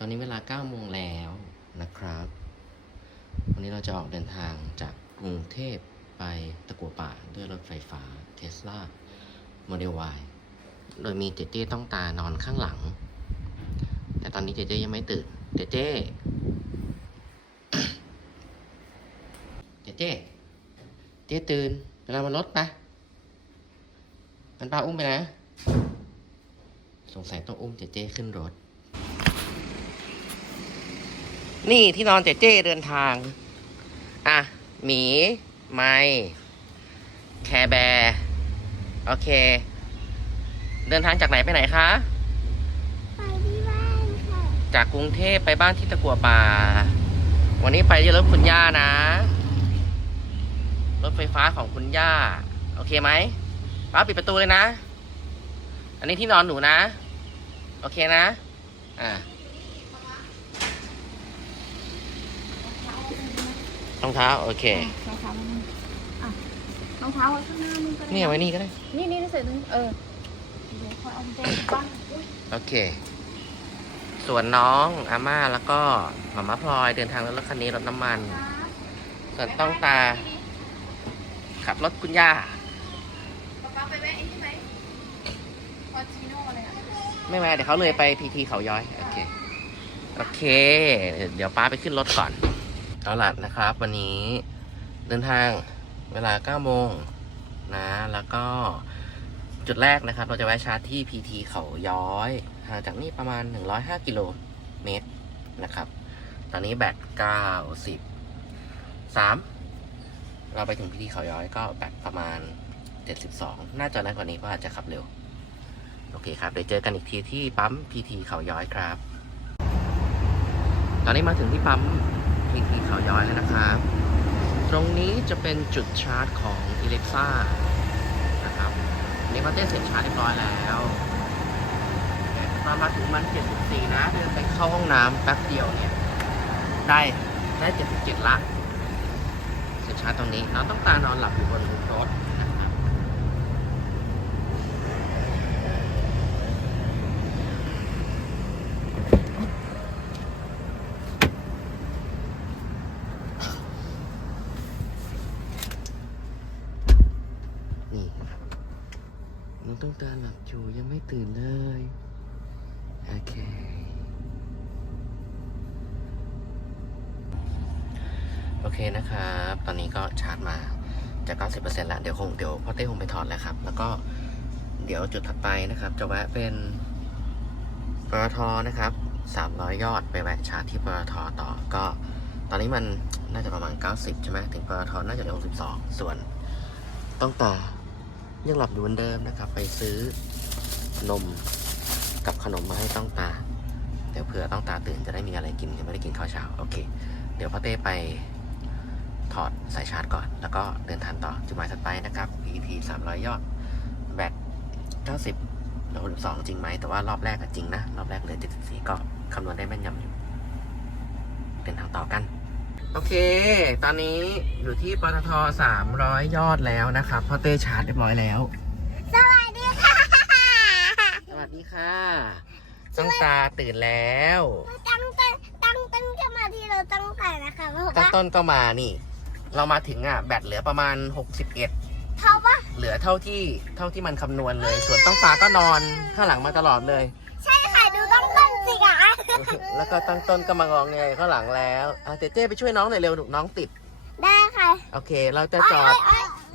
ตอนนี้เวลา 9 โมงแล้วนะครับ วันนี้เราจะออกเดินทางจากกรุงเทพไปตะกัวป่าด้วยรถไฟฟ้าเทสลาโมเดล Y โดยมีเจเจต้องตานอนข้างหลัง แต่ตอนนี้เจเจยังไม่ตื่น เจเจ เจเจ เจตื่นเวลามารถไปมันปาอุ้มไปนะ สงสัยต้องอุ้มเจเจขึ้นรถ นี่ที่นอนเจเจเดินทาง อะ หมี ไมแคร์แบร์ โอเค เดินทางจากไหนไปไหนคะ ไปที่บ้านค่ะ จากกรุงเทพไปบ้านที่ตะกัวป่า วันนี้ไปที่รถคุณย่านะ รถไฟฟ้าของคุณย่า โอเคไหมป้าปิดประตูเลยนะ อันนี้ที่นอนหนูนะ โอเคนะ อ่า รองเท้าโอเค รองเท้ามันอะรองเท้าไว้ข้างหน้ามึงก็ได้นี่เอาไว้นี่ก็ได้ นี่นี่ใส่ตรงเออเดี๋ยวคอยเอากุญแจบ้านอุ๊ยโอเค ส่วนน้องอาม่าแล้วก็หมาม่าพลอยเดินทางรถคันนี้รถน้ำมันส่วนต้องตาขับรถคุณย่า ป๊าป๊าไปแวะไอ้นี่ไหมพอจิโน่เลยอะไม่แม้เดี๋ยวเขาเลยไปพีทีเขาย้อย โอเค โอเค เดี๋ยวป้าไปขึ้นรถก่อน เอาละนะครับ วันนี้เดินทางเวลา9โมงนะ แล้วก็จุดแรกนะครับ เราจะแวะชาร์จที่พีทีเขาย้อยห่างจากนี่ประมาณ 105 กิโลเมตรนะครับ ตอนนี้แบต90 3 เราไปถึงพีทีเขาย้อยก็แบตประมาณ 72 น่าจะน้อยกว่านี้ก็อาจจะขับเร็ว โอเคครับ เดี๋ยวเจอกันอีกทีที่ปั๊มพีทีเขาย้อยครับ ตอนนี้มาถึงที่ปั๊ม พีทีเขาย้อยแล้วนะครับ ตรงนี้จะเป็นจุดชาร์จของ e l e x a นะครับนี่ก็เต้นเสร็จชาร์จเรียบร้อยแล้วตอนมาถึงมัน 74 นะ เดินไปเข้าห้องน้ำแป๊บเดียวเนี่ย ได้ได้ 77 ละ เสร็จชาร์จตรงนี้ เราต้องตานอนหลับอยู่บนรถนะครับ นี่น้อง ต้องการหลับอยู่ยังไม่ตื่นเลย โอเค โอเคนะครับ ตอนนี้ก็ชาร์จมาจะ90%แล้ว เดี๋ยวคงเดี๋ยวพ่อเต้คงไปถอดแล้วครับ แล้วก็เดี๋ยวจุดถัดไปนะครับ จะแวะเป็นปตทนะครับ 300 ยอดไปแวะชาร์จที่ปตทต่อก็ ตอนนี้มันน่าจะประมาณ 90 ใช่ไหมถึงปตทน่าจะเหลือ62 ส่วนต้องตา ยังหลับอยู่เหมือนเดิมนะครับ ไปซื้อนมกับขนมมาให้ต้องตา เดี๋ยวเผื่อต้องตาตื่นจะได้มีอะไรกินยังไม่ได้กินข้าวเช้าโอเค เดี๋ยวพ่อเต้ไปถอดสายชาร์จก่อน แล้วก็เดินทางต่อจุดหมายถัดไปนะครับ PT 300 ยอด แบต 90แล้ว62จริงไหม แต่ว่ารอบแรกอะจริงนะ รอบแรกเหลือ74ก็คำนวณได้แม่นยำอยู่เดินทางต่อกัน โอเค ตอนนี้อยู่ที่ปตท300ยอดแล้วนะครับพ่อเต้ชาร์จเรียบร้อยแล้ว สวัสดีค่ะสวัสดีค่ะต้องตาตื่นแล้วตั้งต้นตั้งต้นจะมาที่เราตั้งแต่นะคะเพราะตั้งว่าต้นก็มานี่ เรามาถึงอะแบตเหลือประมาณ 61 เพราะว่าเหลือเท่าที่เท่าที่มันคำนวณเลย ส่วนต้องตาก็นอนข้างหลังมาตลอดเลย ใช่ค่ะดูต้องต้นสิคะ แล้วก็ตั้งต้นก็มางองเงยข้างหลังแล้วอะเจเจ้ไปช่วยน้องหน่อยเร็วลูกน้องติด ได้ค่ะโอเค เราจะจอด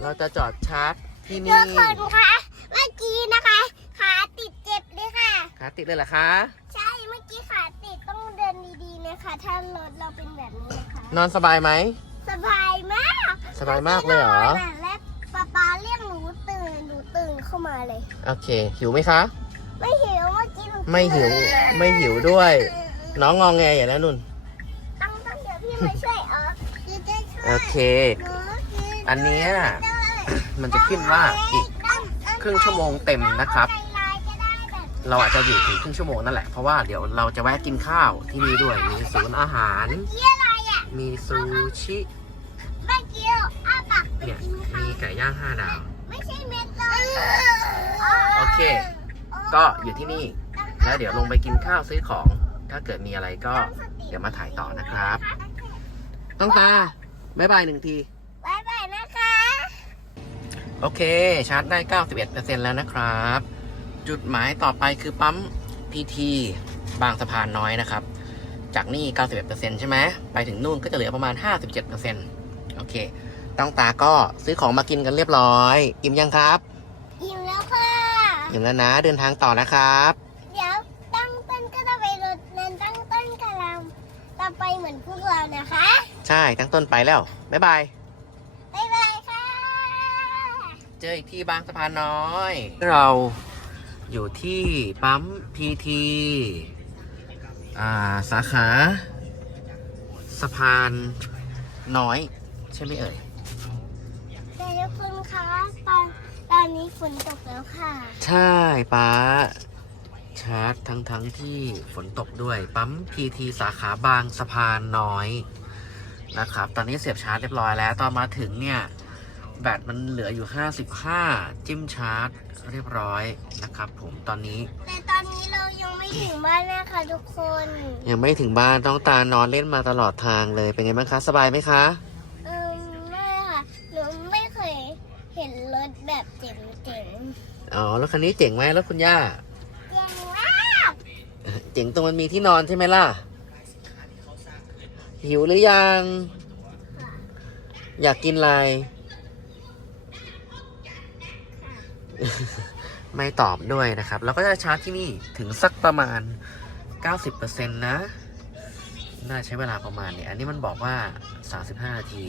เราจะจอดชาร์จที่ทุนี่กคนคะเมื่อกี้นะคะ ขาติดเจ็บเลยค่ะ ขาติดเลยเหรอคะ ใช่เมื่อกี้ขาติดต้องเดินดีๆนะคะ ถ้ารถเราเป็นแบบนี้นะคะ นอนสบายไหม สบายมากสบายมากเลยเหรอ มื่กี้นนแล้วป๊าป๊าเรียกหนูตื่นหนูตื่นเข้ามาเลย โอเค หิวไหมคะ ไม่หิวเมื่อกี้หนูไม่หิว ไม่หิวด้วย น้องงองแงอย่างนั้นนุ่นตั้งต้นเดี๋ยวพี่มาช่วยเออคือจะช่วยโอเค หนูคืออันเนี้ยด้วยมันจะขึ้นว่าอีกครึ่งชั่วโมงเต็มนะครับใจร้ายก็ได้แบบเราอาจจะอยู่ถึงครึ่งชั่วโมงนั่นแหละ เพราะว่าเดี๋ยวเราจะแวะกินข้าวที่นี่ด้วย มีศูนย์อาหารที่อะไรอะมีซูชิ เมื่อกี้เราอ้าปากไปเนี่ย กินข้ามีวไก่ย่างห้าดาว ไม่ใช่เม็ดเลยโอเค ก็อยู่ที่นี่ แล้วเดี๋ยวลงไปกินข้าวซื้อของ ถ้าเกิดมีอะไรก็เดี๋ยวมาถ่ายต่อนะครับ ต้องตาบ๊ายบายหนึ่งทีบายบายนะคะ โอเค ชาร์จได้ 91%แล้วนะครับ จุดหมายต่อไปคือปั๊ม PT บางสะพานน้อยนะครับ จากนี่ 91%ใช่ไหม ไปถึงนู่นก็จะเหลือประมาณ 57%โอเค ต้องตาก็ซื้อของมากินกันเรียบร้อย อิ่มยังครับ อิ่มแล้วค่ะ อิ่มแล้วนะ เดินทางต่อนะครับ เดี๋ยวตั้งต้นก็จะไปรถนั้นตั้งต้นกำลังจะไปเหมือนพวกเรานะคะ ใช่ตั้งต้นไปแล้ว บ๊ายบาย บ๊ายบายค่ะ เจออีกที่บางสะพานน้อย เราอยู่ที่ปั๊ม PT อ่าสาขาสะพานน้อย ใช่ไหมเอ่ยแต่ทุกคนคะตอนตอนนี้ฝนตกแล้วค่ะ ใช่ป้าชาร์จทั้งทั้งที่ฝนตกด้วย ปั๊ม PT สาขาบางสะพานน้อย นะครับ ตอนนี้เสียบชาร์จเรียบร้อยแล้ว ตอนมาถึงเนี่ย แบตมันเหลืออยู่ 55 จิ้มชาร์จเรียบร้อยนะครับ ผมตอนนี้ แต่ตอนนี้เรายังไม่ถึงบ้านนะคะทุกคน ยังไม่ถึงบ้านต้องตานอนเล่นมาตลอดทางเลย เป็นไงบ้างคะ สบายไหมคะ เออไม่ค่ะ หนูไม่เคยเห็นรถแบบเจ๋งเจ๋งอ๋อ รถคันนี้เจ๋งไหมรถคุณย่า ๆเจ๋งมาก เจ๋งตรงมันมีที่นอนใช่ไหมล่ะ หิวหรือยัง อยากกินอะไร ไม่ตอบด้วยนะครับแล้วก็จะชาร์จที่นี่ถึงสักประมาณ 90%นะ น่าใช้เวลาประมาณเนี่ยอันนี้มันบอกว่า 35 นาที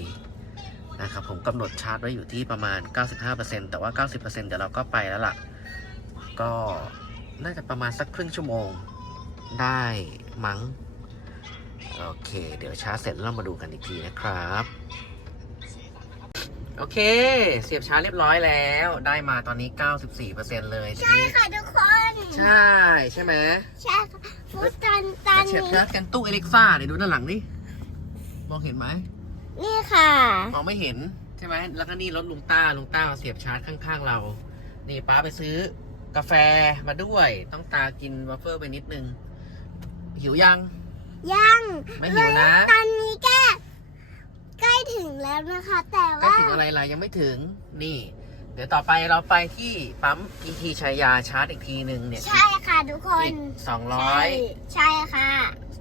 นะครับผมกำหนดชาร์จไว้อยู่ที่ประมาณ 95%แต่ว่า 90%เดี๋ยวเราก็ไปแล้วล่ะ ก็น่าจะประมาณสักครึ่งชั่วโมงได้มั้ง โอเค เดี๋ยวชาร์จเสร็จแล้วเรามาดูกันอีกทีนะครับ โอเค เสียบชาร์จเรียบร้อยแล้ว ได้มาตอนนี้ 94%เลยทีใช่นี้ค่ะทุกคน ใช่ใช่ไหมใช่ค่ะฟูดตอนตอมานเสียบนี้ ชาร์จกันตู้เอเล็กซ่าเดี๋ยวดูด้านหลังดิมองเห็นไหม นี่ค่ะ มองไม่เห็นใช่ไหม แล้วก็นี่รถลุงต้าลุงต้ามาเสียบชาร์จข้างๆเรา นี่ป้าไปซื้อกาแฟมาด้วย ต้องตากินวัฟเฟิลไปนิดนึง หิวยัง ยังไม่หิวนะ เลยตอนนี้แกใกล้ถึงแล้วนะคะ แต่ใกล้ว่าถึงอะไรล่ะยังไม่ถึงนี่ เดี๋ยวต่อไปเราไปที่ปั๊มพีทีชัยยาชาร์จอีกทีหนึ่งเนี่ยใช่ค่ะทุกคนอีกสองร้อใช่ยใช่ค่ะ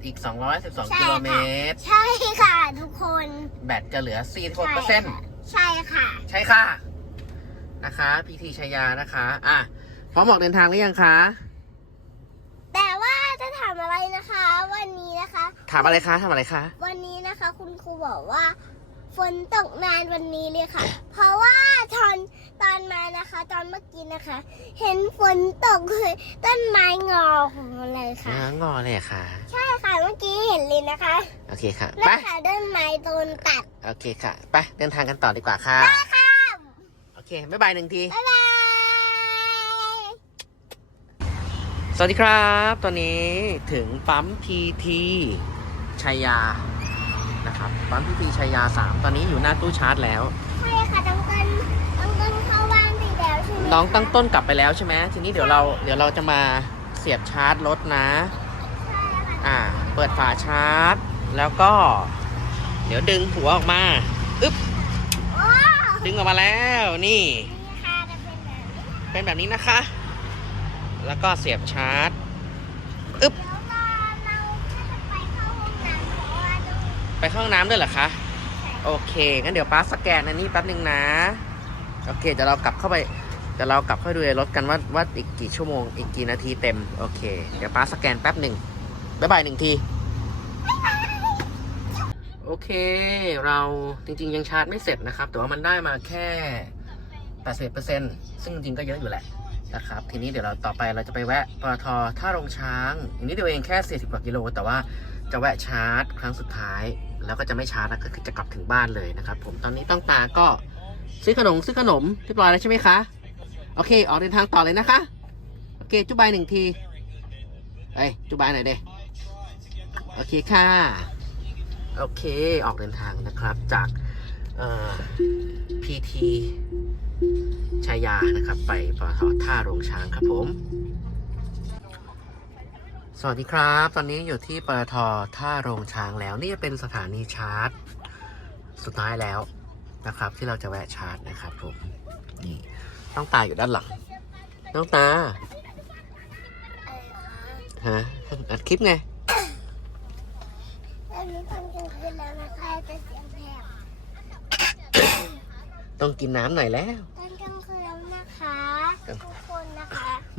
อีกสองร้อยสิบสองใช่กิโลค่ะ เมตร ใช่ค่ะทุกคน แบตจะเหลือสี่หกเปอร์เซ็นต์ใช่ค่ะ ใช่ค่ะ นะคะพีทีชัยยานะคะ อะพร้อมออกเดินทางหรือยังคะ แต่ว่าจะถามอะไรนะคะ วันนี้นะคะ ถามอะไรคะทำอะไรคะวันนี้นะคะ คุณครูบอกว่า ฝนตกนานวันนี้เลยค่ะ เพราะว่าตอนตอนมานะคะ ตอนเมื่อกี้นะคะ เห็นฝนตกเลยต้นไม้งอของมันเลยค่ะ น้างอเลยอะค่ะ ใช่ค่ะเมื่อกี้เห็นเลยนะคะโอเคค่ะแล้วไปค่ะต้นไม้โดนตัดโอเคค่ะไปเดินทางกันต่อดีกว่าค่ะค่ะโอเคบ๊ายบายหนึ่งที บ๊ายบาย สวัสดีครับ ตอนนี้ถึงปั๊มพีที ชัยยานะครับปั๊มพีทีชัยยา 3 ตอนนี้อยู่หน้าตู้ชาร์จแล้ว ใช่ค่ะต้องต้นต้องต้นเข้าบ้านไปแล้วใช่ไหมน้องตั้งต้นกลับไปแล้วใช่ไหมทีนี้เดี๋ยวเราเดี๋ยวเราจะมาเสียบชาร์จรถนะใช่ค่ะอ่า เปิดฝาชาร์จ แล้วก็ เดี๋ยวดึงหัวออกมาอึ๊บโอ้ดึงออกมาแล้วนี่นี่ค่ะจะเป็นแบบนี้เป็นแบบนี้นะคะ แล้วก็เสียบชาร์จ อึ๊บ เดี๋ยวเราเราจะไปเข้าห้องน้ำเพราะว่าต้อง ไปข้าห้องน้ำด้วยเหรอคะ โอเค งั้นเดี๋ยวป้าสแกนอันนี้แป๊บนึงนะ โอเคเดี๋ยวเรากลับเข้าไปเดี๋ยวเรากลับเข้าไปดูในรถกันว่าว่าอีกกี่ชั่วโมง อีกกี่นาทีเต็ม โอเค เดี๋ยวป้าสแกนแป๊บหนึ่งบ๊ายบายหนึ่งที โอเค เราจริง ๆ ยังชาร์จไม่เสร็จนะครับ แต่ว่ามันได้มาแค่80%ซึ่งจริงก็เยอะอยู่แหละนะครับ ทีนี้เดี๋ยวเราต่อไปเราจะไปแวะปตทท่าโรงช้างอย่างนี้เดียวเองแค่ 40 กว่ากิโล แต่ว่าจะแวะชาร์จครั้งสุดท้าย แล้วก็จะไม่ช้าแล้วก็คือจะกลับถึงบ้านเลยนะครับ ผมตอนนี้ต้องตาก็ซื้อขนมซื้อขนมเรียบร้อยแล้วใช่ไหมคะ โอเค ออกเดินทางต่อเลยนะคะ โอเค จุบายหนึ่งทีเอ้ยจุบายหน่อยเด้โอเคค่ะ โอเค ออกเดินทางนะครับจากเอ่อ PT ชายานะครับ ไปปตทท่าโรงช้างครับผม สวัสดีครับ ตอนนี้อยู่ที่ปตทท่าโรงช้างแล้ว นี่จะเป็นสถานีชาร์จ สุดท้ายแล้วนะครับ ที่เราจะแวะชาร์จนะครับผมนี่ต้องตาอยู่ด้านหลังน้องตาอะไรคะฮะอัดคลิปไงตอนนี้ตอนกลางคืนแล้วนะคะจะเสียงแหบต้องกินน้ำหน่อยแล้ว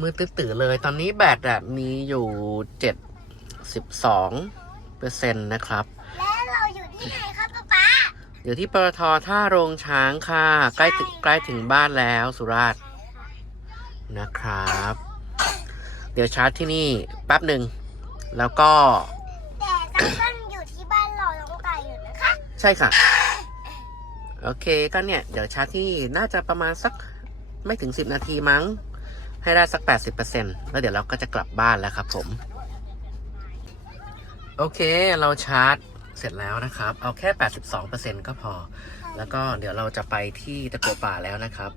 มือตื้อๆเลย ตอนนี้แบตอะมีอยู่เจ็ดสิบสองเปอร์เซ็นต์นะครับ และเราอยู่ที่ไหนครับป๊าป๊าอยู่ที่ปตทท่าโรงช้างค่ะ ใกล้ถึงใกล้ถึงบ้านแล้วสุราษฎร์นะครับ เดี๋ยวชาร์จที่นี่แป๊บหนึ่ง แล้วก็ แต่ตั้งต้นอยู่ที่บ้านเราน้องตายอยู่นะคะ ใช่ค่ะ โอเคก็เนี่ย เดี๋ยวชาร์จที่น่าจะประมาณสักไม่ถึง10นาทีมั้ง ให้ได้สัก 80%แล้วเดี๋ยวเราก็จะกลับบ้านแล้วครับผม โอเคเราชาร์จเสร็จแล้วนะครับ เอาแค่ 82%ก็พอ แล้วก็เดี๋ยวเราจะไปที่ตะกัวป่าแล้วนะครับ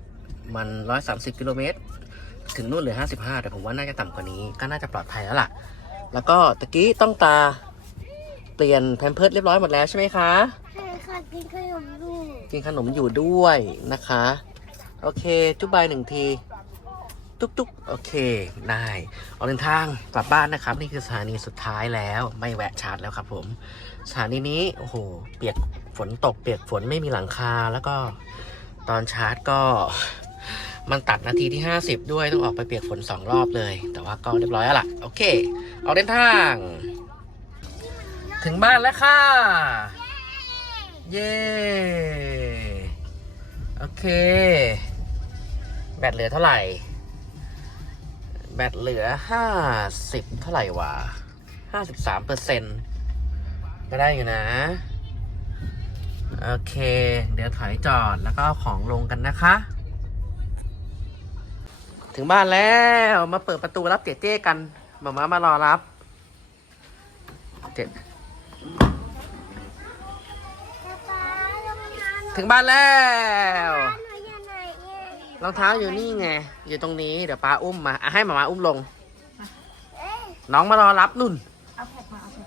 มัน 130 กิโลเมตร ถึงนู่นเหลือ 55 แต่ผมว่าน่าจะต่ำกว่านี้ ก็น่าจะปลอดภัยแล้วล่ะ แล้วก็ตะกี้ต้องตาเปลี่ยนแพมเพิร์ดเรียบร้อยหมดแล้วใช่ไหมคะ ใช่ค่ะ กินขนมลูกกินขนมอยู่ด้วยนะคะ โอเค จุ๊บายหนึ่งที ตุ๊กตุ๊กโอเค ได้ออกเดินทางกลับบ้านนะครับ นี่คือสถานีสุดท้ายแล้วไม่แวะชาร์จแล้วครับผมสถานีนี้โอ้โหเปียกฝนตกเปียกฝนไม่มีหลังคาแล้วก็ตอนชาร์จก็มันตัดนาทีที่ 50 ด้วยต้องออกไปเปียกฝนสองรอบเลย แต่ว่าก็เรียบร้อยแล้วล่ะ โอเค ออกเดินทาง ถึงบ้านแล้วค่ะ เย้โอเค แบตเหลือเท่าไหร่ แบตเหลือห้าสิบเท่าไหร่วะห้าสิบสามเปอร์เซ็นก็ได้อยู่นะ โอเค เดี๋ยวถอยจอดแล้วก็เอาของลงกันนะคะ ถึงบ้านแล้วมาเปิดประตูรับเจ๊เจ้กันหมามามารอรับเจ๊ถึงบ้านแล้ว รองเท้าอยู่นี่ไง อยู่ตรงนี้ เดี๋ยวป้าอุ้มมาอะให้หมามาอุ้มลง น้องมารอรับนุ่น เอาแพ็คมาเอาแพ็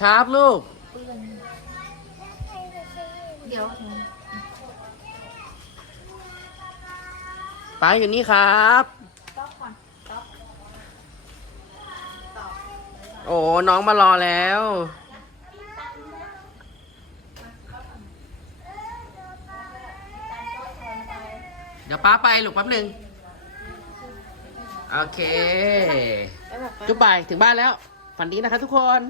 ครับลูก ปืนเดี๋ยวป้าอยู่นี่ครับ ต๊อกก่อนต๊อก โอ้ น้องมารอแล้ว เดี๋ยวป้าไปลูกแป๊บหนึ่งโอเคไปบอกจุ๊บไปถึงบ้านแล้ว ฝันดีนะคะทุกคน